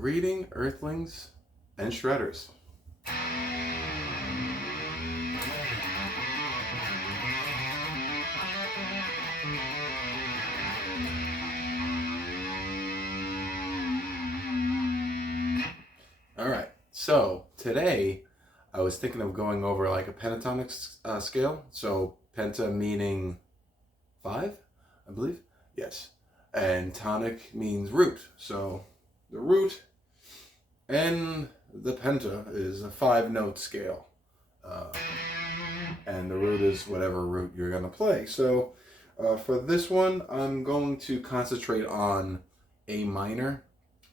Greeting Earthlings and Shredders. All right, so today I was thinking of going over like a pentatonic scale. So penta meaning five, I believe. Yes. And tonic means root. So the root and the penta is a 5-note scale. And the root is whatever root you're going to play. So for this one, I'm going to concentrate on A minor.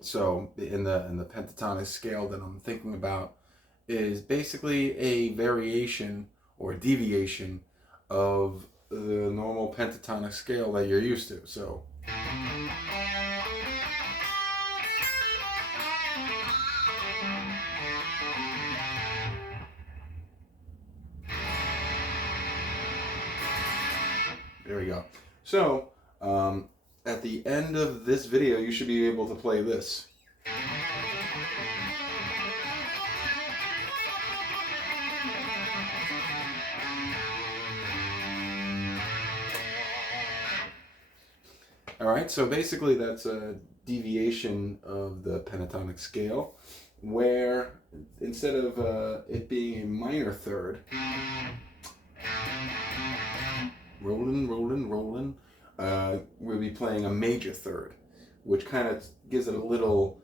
So in the pentatonic scale that I'm thinking about is basically a variation or deviation of the normal pentatonic scale that you're used to. So there we go. So at the end of this video, you should be able to play this. All right, so basically that's a deviation of the pentatonic scale where instead of it being a minor third, rolling, we'll be playing a major third, which kind of gives it a little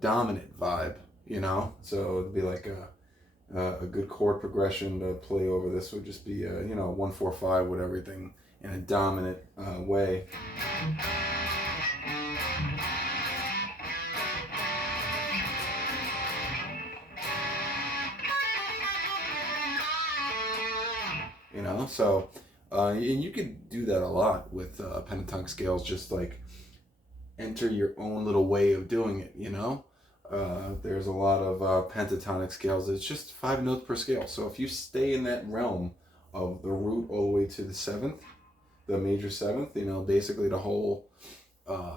dominant vibe, you know? So it'd be like a good chord progression to play over. This would just be, 1-4-5 with everything in a dominant way. You know, so and you could do that a lot with pentatonic scales, just like enter your own little way of doing it, you know? There's a lot of pentatonic scales. It's just 5 notes per scale. So if you stay in that realm of the root all the way to the 7th, the major 7th, you know, basically the whole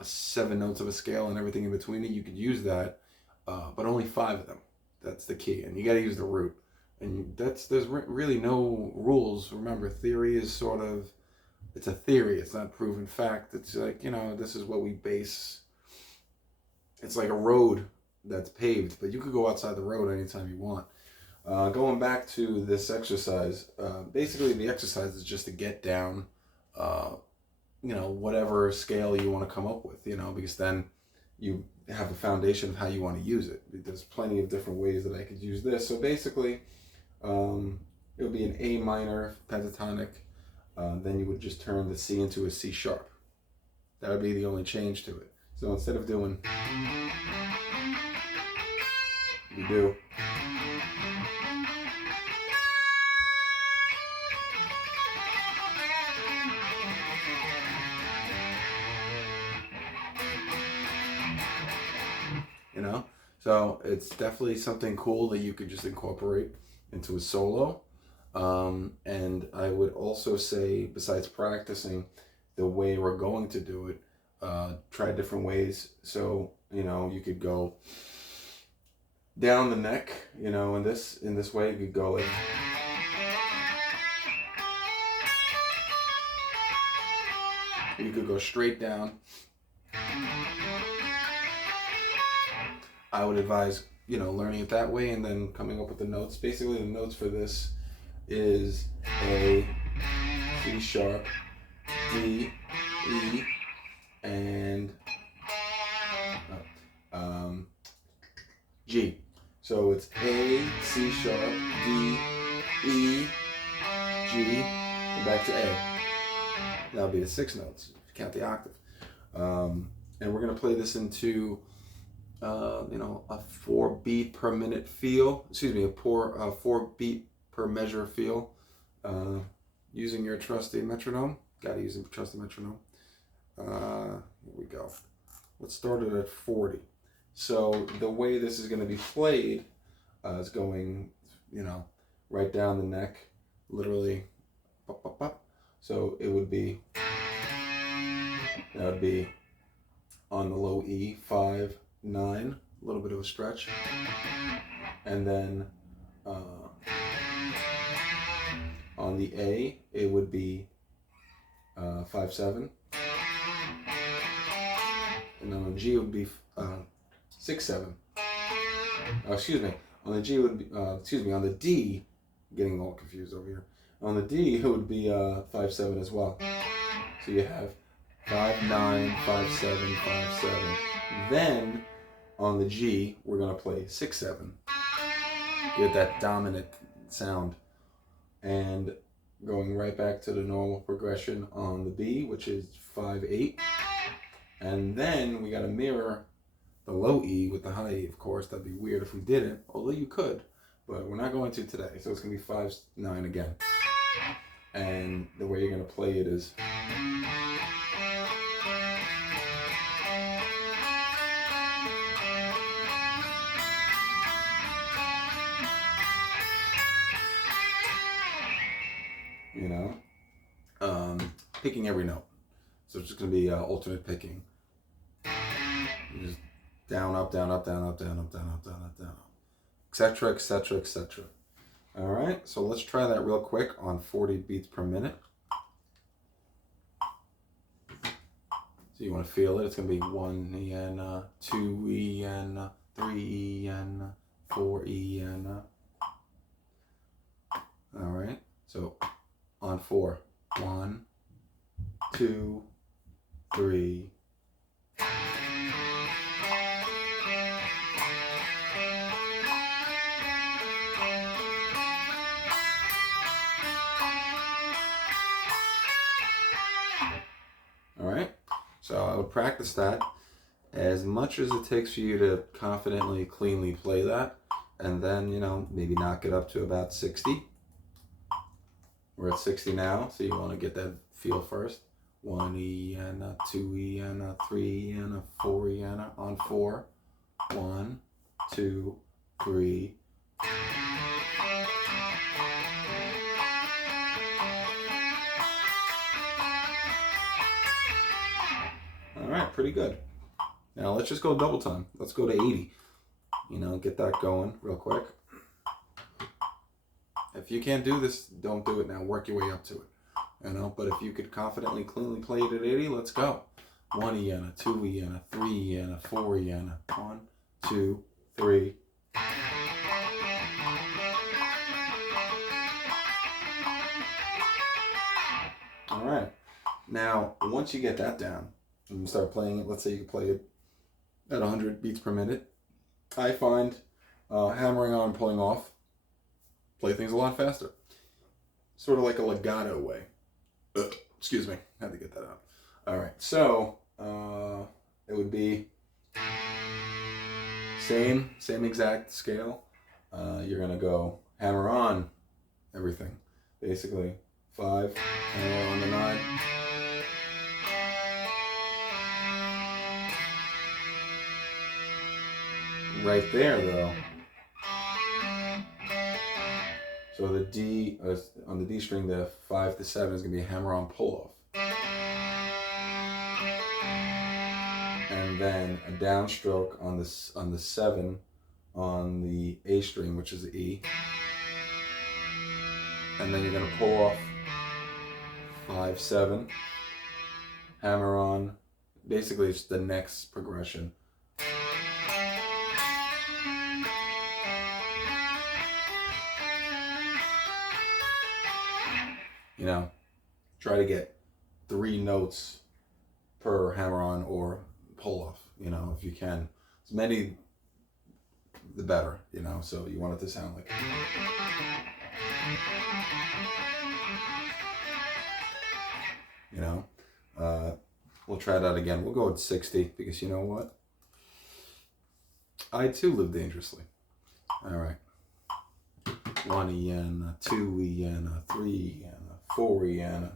7 notes of a scale and everything in between it, you could use that, but only 5 of them. That's the key. And you got to use the root. And there's really no rules. Remember, theory is sort of, it's a theory. It's not proven fact. It's like, this is what we base. It's like a road that's paved, but you could go outside the road anytime you want. Going back to this exercise, basically the exercise is just to get down, whatever scale you want to come up with, because then you have a foundation of how you want to use it. There's plenty of different ways that I could use this. So basically, it would be an A minor pentatonic. Then you would just turn the C into a C sharp. That would be the only change to it. So instead of doing, you do. So it's definitely something cool that you could just incorporate into a solo. And I would also say, besides practicing the way we're going to do it, try different ways. So, you could go down the neck, in this way. You could go like, you could go straight down. I would advise, learning it that way and then coming up with the notes. Basically, the notes for this is A, C sharp, D, E, and G. So it's A, C sharp, D, E, G, and back to A. That'll be the 6 notes, if you count the octave. And we're going to play this into a 4 beat per minute feel. Excuse me, a 4 beat per measure feel. Using your trusty metronome. Gotta use a trusty metronome. Here we go. Let's start it at 40. So the way this is going to be played is going, right down the neck, literally. Pop, pop, pop. So it would be, that would be on the low E, 5, 9, a little bit of a stretch, and then on the A it would be 5/7, and on the G it would be 6/7. Oh, excuse me. On the G it would be on the D, getting all confused over here. On the D it would be 5/7 as well. So you have 5/9, 5/7, 5/7. Then on the G we're gonna play 6/7. Get that dominant sound, and going right back to the normal progression on the B, which is 5/8, and then we got to mirror the low E with the high E. Of course, that'd be weird if we didn't, although you could, but we're not going to today. So it's gonna be 5/9 again, and the way you're gonna play it is. You know, picking every note. So it's just going to be alternate picking. Just down, up, down, up, down, up, down, up, down, up, down, up, down, up, etc., etc., etc. All right, so let's try that real quick on 40 beats per minute. So you want to feel it. It's going to be 1 E and 2 E and 3 E and 4 E and. All right, so on 4. 1, 2, 3. All right, so I would practice that as much as it takes for you to confidently, cleanly play that, and then, you know, maybe knock it up to about 60. We're at 60 now, so you want to get that feel first. 1 E and 2 E and 3 E and 4 E and on 4. 1, 2, 3. All right, pretty good. Now let's just go double time. Let's go to 80. You know, get that going real quick. If you can't do this, don't do it now. Work your way up to it. You know, but if you could confidently, cleanly play it at 80, let's go. 1 E and 2 E and 3 E and 4 E and 1, 2, 3. All right. Now, once you get that down and you start playing it, let's say you play it at 100 beats per minute, I find hammering on and pulling off play things a lot faster. Sort of like a legato way. Excuse me, had to get that out. All right, so it would be same exact scale. You're gonna go hammer on everything, basically 5, hammer on the 9. Right there, though. So the D, on the D string, the 5 to 7 is going to be a hammer-on pull-off. And then a downstroke on the 7 on the A string, which is the E. And then you're going to pull off 5, 7, hammer on. Basically, it's the next progression. You know, try to get 3 notes per hammer on or pull off, you know, if you can. As many, the better, you know, so you want it to sound like. You know, we'll try that again. We'll go with 60 because you know what? I too live dangerously. All right. 1 E and 2 E and 3 E and 4 E and.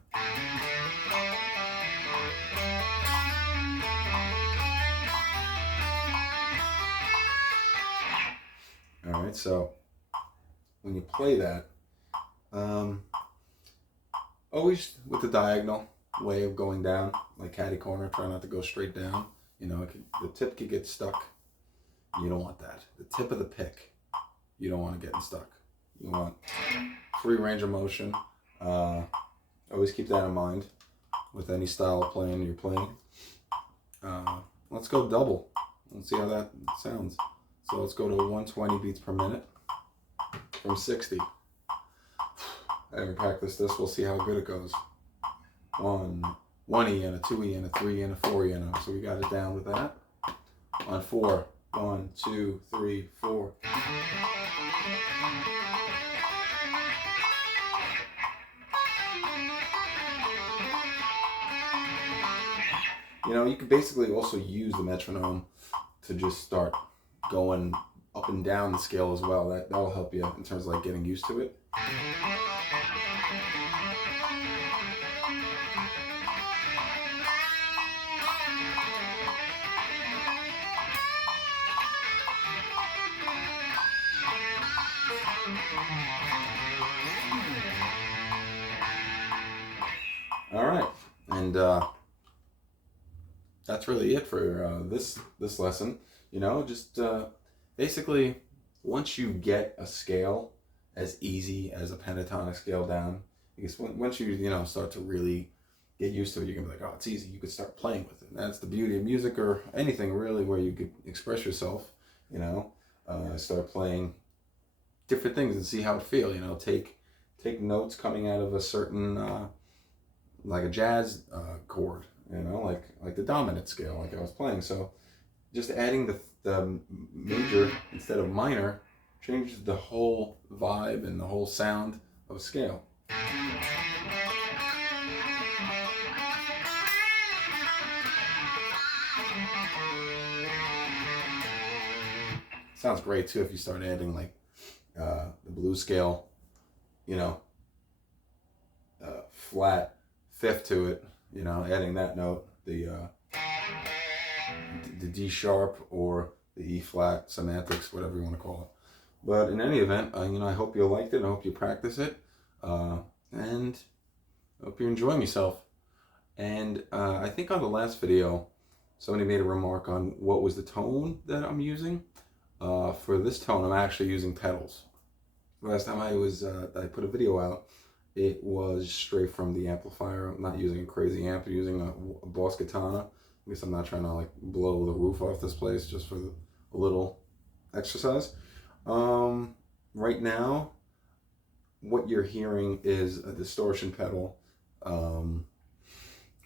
All right, so when you play that, always with the diagonal way of going down, like catty corner, try not to go straight down. You know, the tip could get stuck You don't want that. The tip of the pick, you don't want to get stuck. You want free range of motion. Always keep that in mind with any style of playing you're playing. Let's go double. Let's see how that sounds. So let's go to 120 beats per minute from 60. I haven't practiced this. We'll see how good it goes. 1 E and a 2 E and a 3 E and a 4 E and a. So we got it down with that. On 4. 1, 2, 3, 4. You know, you could basically also use the metronome to just start going up and down the scale as well. That'll help you in terms of like getting used to it. All right, and that's really it for this lesson. You know, just basically once you get a scale as easy as a pentatonic scale down, because once you know start to really get used to it, you're gonna be like, oh, it's easy. You could start playing with it. And that's the beauty of music or anything really, where you could express yourself. You know, start playing different things and see how it feels. You know, take notes coming out of a certain like a jazz chord. You know, like the dominant scale, like I was playing. So just adding the major instead of minor changes the whole vibe and the whole sound of a scale. Sounds great too if you start adding like the blues scale, you know, flat fifth to it, you know, adding that note, the D sharp or the E flat, semantics, whatever you want to call it. But in any event, you know, I hope you liked it. I hope you practice it, and I hope you're enjoying yourself. And I think on the last video, somebody made a remark on what was the tone that I'm using. For this tone, I'm actually using pedals. Last time I put a video out, it was straight from the amplifier. I'm not using a crazy amp. I'm using a Boss Katana. I guess I'm not trying to like blow the roof off this place, just for a little exercise. Right now, what you're hearing is a distortion pedal, a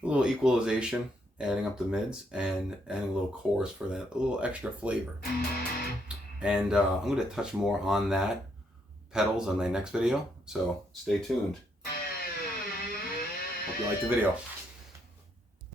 little equalization, adding up the mids, and adding a little chorus for that, a little extra flavor. And I'm going to touch more on that pedals on my next video, so stay tuned. Hope you liked the video.